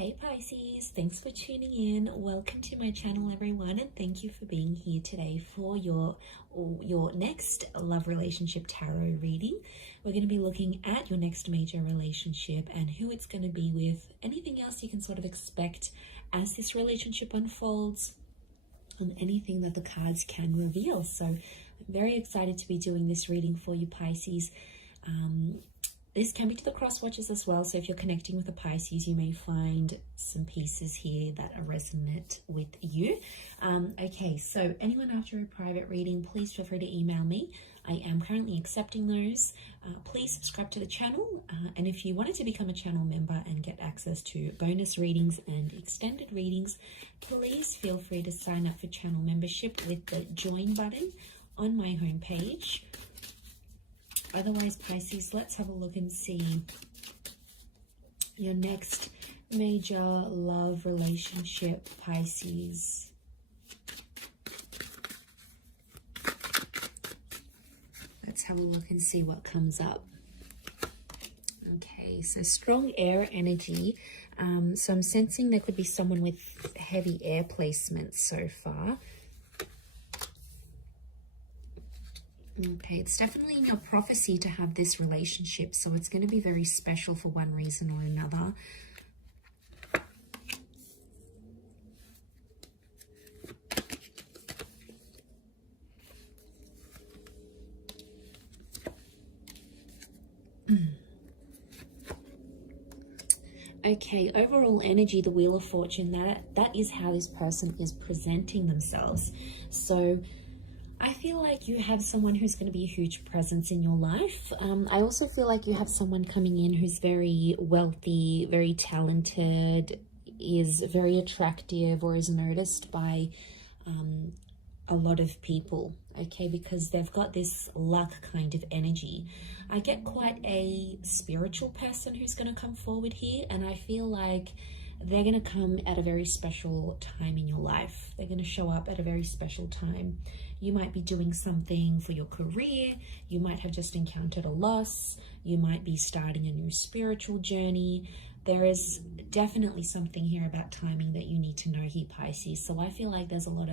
Hey Pisces, thanks for tuning in. Welcome to my channel everyone, and thank you for being here today for your next love relationship tarot reading. We're going to be looking at your next major relationship and who it's going to be with, anything else you can sort of expect as this relationship unfolds, and anything that the cards can reveal. So I'm very excited to be doing this reading for you Pisces. This can be to the cross watchers as well, so if you're connecting with a Pisces, you may find some pieces here that are resonant with you. Okay, so anyone after a private reading, please feel free to email me. I am currently accepting those. Please subscribe to the channel, and if you wanted to become a channel member and get access to bonus readings and extended readings, please feel free to sign up for channel membership with the join button on my homepage. Otherwise, Pisces, let's have a look and see your next major love relationship, Pisces. Let's have a look and see what comes up. Okay, so strong air energy. So I'm sensing there could be someone with heavy air placements so far. Okay, it's definitely in your prophecy to have this relationship, so it's going to be very special for one reason or another. Okay, overall energy, the Wheel of Fortune, that is how this person is presenting themselves. So I feel like you have someone who's going to be a huge presence in your life. I also feel like you have someone coming in who's very wealthy, very talented, is very attractive, or is noticed by a lot of people, okay, because they've got this luck kind of energy. I get quite a spiritual person who's going to come forward here, and I feel like they're going to come at a very special time in your life. They're going to show up at a very special time. You might be doing something for your career. You might have just encountered a loss. You might be starting a new spiritual journey. There is definitely something here about timing that you need to know here, Pisces. So I feel like there's a lot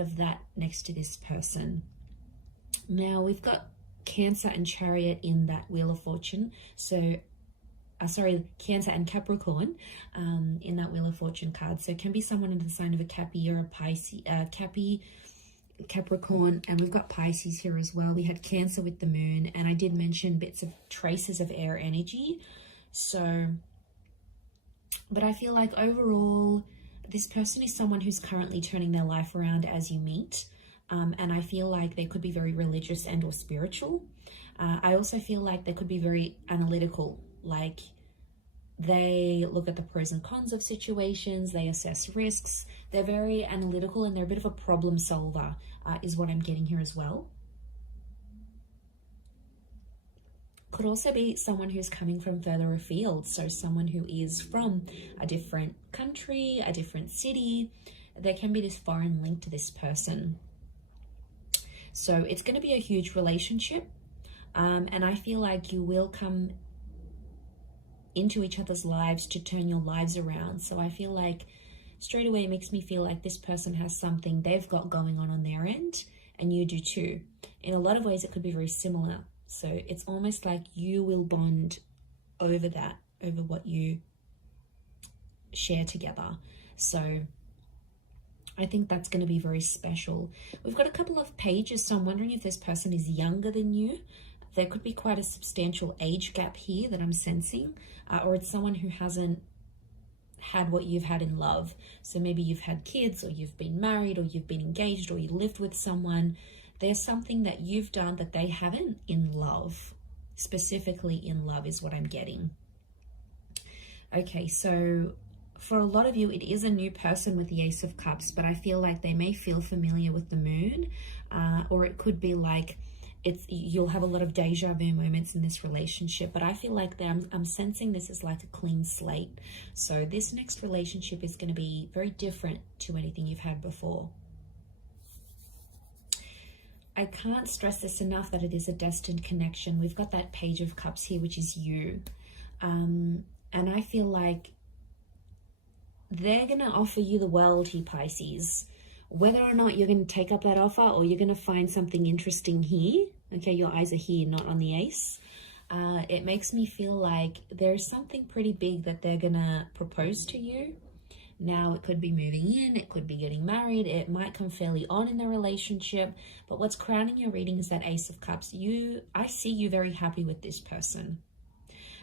of that next to this person. Now we've got Cancer and Chariot in that Wheel of Fortune. So Cancer and Capricorn in that Wheel of Fortune card. So it can be someone in the sign of a Cappy or a Pisces, Capricorn, and we've got Pisces here as well. We had Cancer with the moon, and I did mention bits of traces of air energy. So, but I feel like overall, this person is someone who's currently turning their life around as you meet. And I feel like they could be very religious and or spiritual. I also feel like they could be very analytical. Like they look at the pros and cons of situations, they assess risks, they're very analytical, and they're a bit of a problem solver, is what I'm getting here as well. Could also be someone who's coming from further afield, so someone who is from a different country, a different city. There can be this foreign link to this person. So it's going to be a huge relationship, and I feel like you will come into each other's lives to turn your lives around. So I feel like straight away it makes me feel like this person has something they've got going on their end, and you do too. In a lot of ways it could be very similar. So it's almost like you will bond over that, over what you share together. So I think that's going to be very special. We've got a couple of pages, so I'm wondering if this person is younger than you. There could be quite a substantial age gap here that I'm sensing, or it's someone who hasn't had what you've had in love. So maybe you've had kids, or you've been married, or you've been engaged, or you lived with someone. There's something that you've done that they haven't in love. Specifically in love is what I'm getting. Okay, so for a lot of you, it is a new person with the Ace of Cups, but I feel like they may feel familiar with the moon, or it could be like you'll have a lot of deja vu moments in this relationship, but I feel like I'm sensing this is like a clean slate. So this next relationship is going to be very different to anything you've had before. I can't stress this enough that it is a destined connection. We've got that Page of Cups here, which is you. And I feel like they're going to offer you the world here, Pisces. Whether or not you're going to take up that offer or you're going to find something interesting here, okay, your eyes are here, not on the ace. It makes me feel like there's something pretty big that they're going to propose to you. Now, it could be moving in, it could be getting married, it might come fairly on in the relationship, but what's crowning your reading is that Ace of Cups. I see you very happy with this person,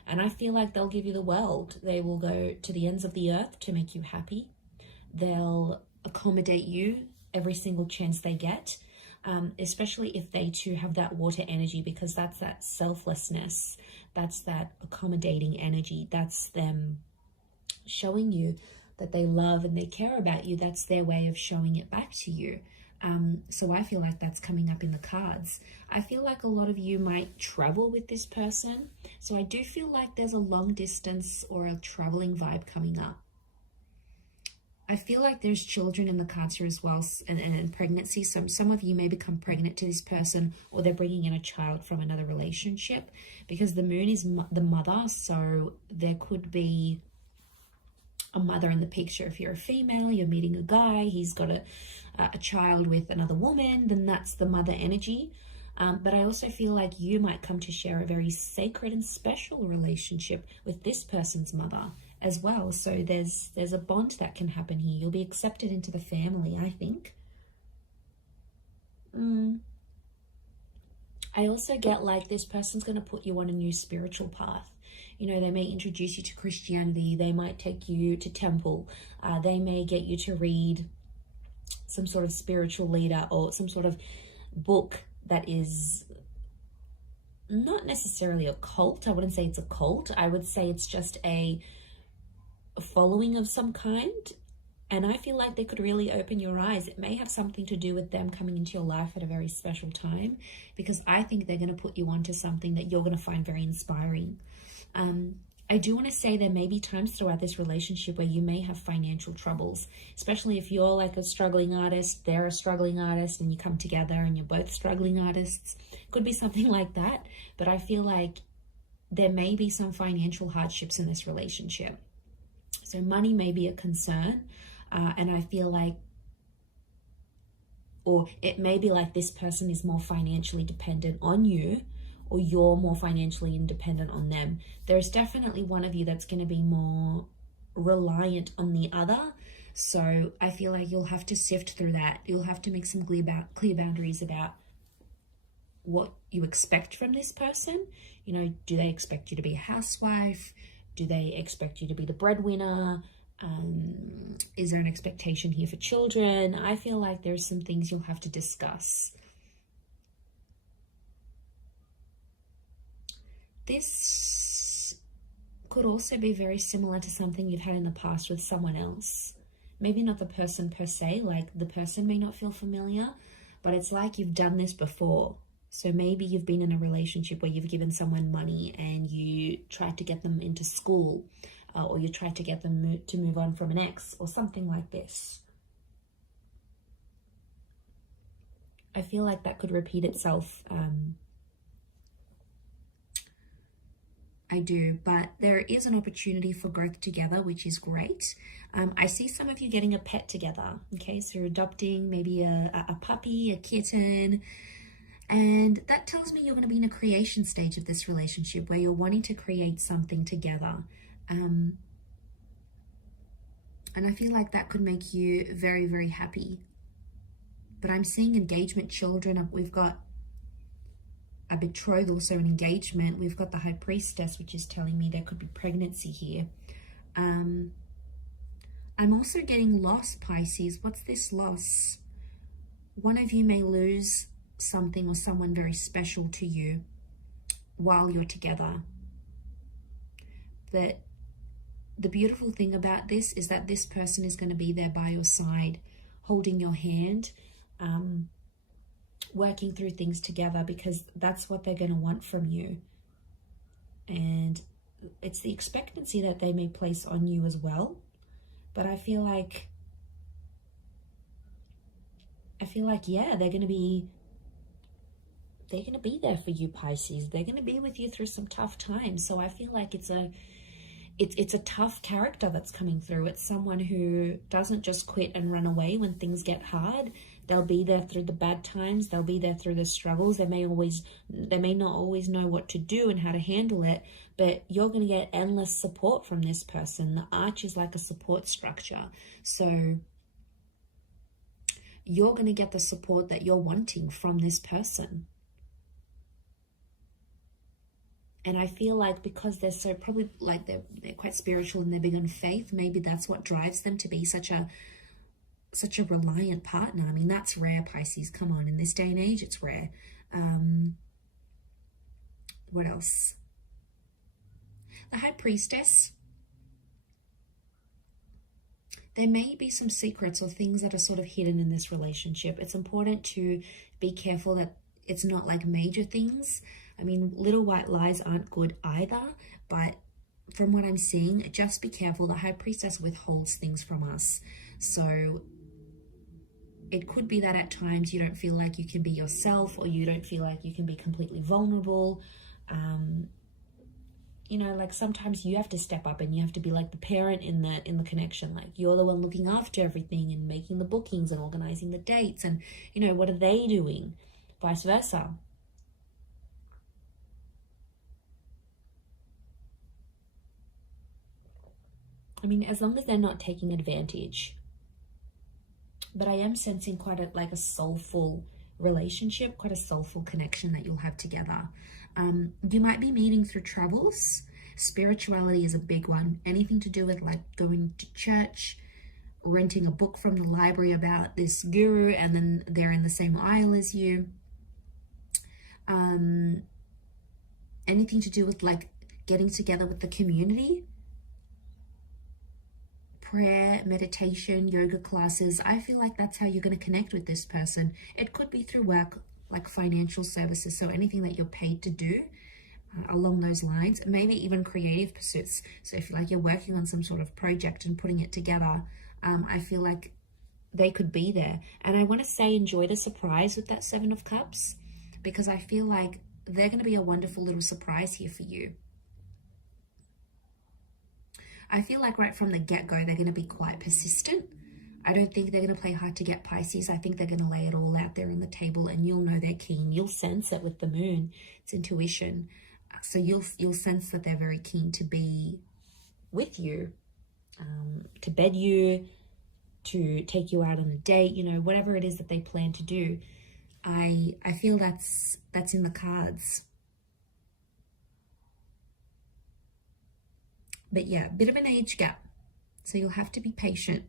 and I feel like they'll give you the world. They will go to the ends of the earth to make you happy. They'll accommodate you every single chance they get, especially if they too have that water energy, because that's that selflessness, that's that accommodating energy, that's them showing you that they love and they care about you. That's their way of showing it back to you. So I feel like that's coming up in the cards. I feel like a lot of you might travel with this person. So I do feel like there's a long distance or a traveling vibe coming up. I feel like there's children in the cards here as well, and pregnancy. Some of you may become pregnant to this person, or they're bringing in a child from another relationship, because the moon is the mother. So there could be a mother in the picture. If you're a female, you're meeting a guy, he's got a child with another woman, then that's the mother energy. But I also feel like you might come to share a very sacred and special relationship with this person's mother as well. So there's a bond that can happen here. You'll be accepted into the family, I think. I also get like this person's going to put you on a new spiritual path. You know, they may introduce you to Christianity. They might take you to temple. They may get you to read some sort of spiritual leader or some sort of book that is not necessarily a cult. I wouldn't say it's a cult. I would say it's just a following of some kind. And I feel like they could really open your eyes. It may have something to do with them coming into your life at a very special time, because I think they're going to put you onto something that you're going to find very inspiring. I do want to say there may be times throughout this relationship where you may have financial troubles, especially if you're like a struggling artist, they're a struggling artist, and you come together and you're both struggling artists. Could be something like that, but I feel like there may be some financial hardships in this relationship. So money may be a concern, and I feel like, or it may be like this person is more financially dependent on you, or you're more financially independent on them. There's definitely one of you that's going to be more reliant on the other. So I feel like you'll have to sift through that. You'll have to make some clear boundaries about what you expect from this person. You know, do they expect you to be a housewife? Do they expect you to be the breadwinner? Is there an expectation here for children? I feel like there's some things you'll have to discuss. This could also be very similar to something you've had in the past with someone else. Maybe not the person per se, like the person may not feel familiar, but it's like you've done this before. So maybe you've been in a relationship where you've given someone money and you tried to get them into school, or you tried to get them to move on from an ex, or something like this. I feel like that could repeat itself. I do, but there is an opportunity for growth together, which is great. I see some of you getting a pet together, okay? So you're adopting maybe a puppy, a kitten, and that tells me you're going to be in a creation stage of this relationship where you're wanting to create something together. And I feel like that could make you very, very happy. But I'm seeing engagement, children. We've got a betrothal, so an engagement. We've got the High Priestess, which is telling me there could be pregnancy here. I'm also getting loss, Pisces. What's this loss? One of you may lose something or someone very special to you while you're together. But the beautiful thing about this is that this person is going to be there by your side, holding your hand, working through things together, because that's what they're going to want from you. And it's the expectancy that they may place on you as well. But I feel like, yeah, they're going to be there for you, Pisces. They're going to be with you through some tough times. So I feel like it's it's a tough character that's coming through. It's someone who doesn't just quit and run away when things get hard. They'll be there through the bad times. They'll be there through the struggles. They may not always know what to do and how to handle it, but you're going to get endless support from this person. The arch is like a support structure. So you're going to get the support that you're wanting from this person. And I feel like because they're so probably like they're quite spiritual and they're big on faith, maybe that's what drives them to be such a reliant partner. I mean, that's rare, Pisces. Come on, in this day and age, it's rare. What else? The High Priestess. There may be some secrets or things that are sort of hidden in this relationship. It's important to be careful that it's not like major things. I mean, little white lies aren't good either, but from what I'm seeing, just be careful. The High Priestess withholds things from us. So it could be that at times you don't feel like you can be yourself, or you don't feel like you can be completely vulnerable. You know, like sometimes you have to step up and you have to be like the parent in the connection. Like you're the one looking after everything and making the bookings and organizing the dates. And, you know, what are they doing? Vice versa. I mean, as long as they're not taking advantage. But I am sensing quite a soulful relationship, quite a soulful connection that you'll have together. You might be meeting through travels. Spirituality is a big one. Anything to do with like going to church, renting a book from the library about this guru, and then they're in the same aisle as you. Anything to do with like getting together with the community. Prayer, meditation, yoga classes. I feel like that's how you're going to connect with this person. It could be through work, like financial services. So anything that you're paid to do along those lines, maybe even creative pursuits. So if like you're working on some sort of project and putting it together, I feel like they could be there. And I want to say enjoy the surprise with that Seven of Cups, because I feel like they're going to be a wonderful little surprise here for you. I feel like right from the get-go, they're going to be quite persistent. I don't think they're going to play hard to get, Pisces. I think they're going to lay it all out there on the table, and you'll know they're keen. You'll sense it with the moon. It's intuition. So you'll sense that they're very keen to be with you, to bed you, to take you out on a date, you know, whatever it is that they plan to do. I feel that's in the cards. But yeah, a bit of an age gap. So you'll have to be patient.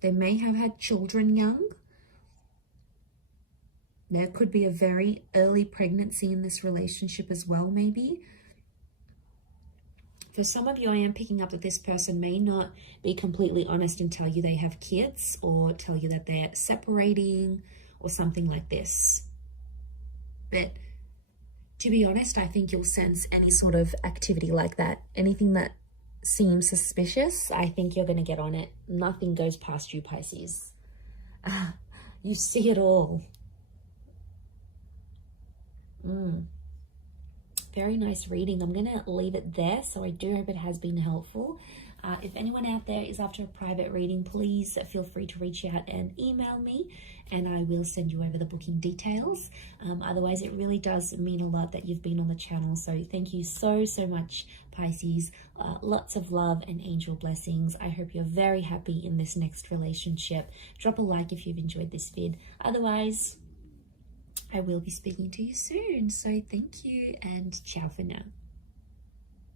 They may have had children young. There could be a very early pregnancy in this relationship as well, maybe. For some of you, I am picking up that this person may not be completely honest and tell you they have kids, or tell you that they're separating or something like this. But to be honest, I think you'll sense any sort of activity like that. Anything that seems suspicious, I think you're going to get on it. Nothing goes past you, Pisces. You see it all. Very nice reading. I'm going to leave it there. So I do hope it has been helpful. If anyone out there is after a private reading, please feel free to reach out and email me, and I will send you over the booking details. Otherwise, it really does mean a lot that you've been on the channel. So thank you so much, Pisces. Lots of love and angel blessings. I hope you're very happy in this next relationship. Drop a like if you've enjoyed this vid. Otherwise, I will be speaking to you soon. So thank you, and ciao for now.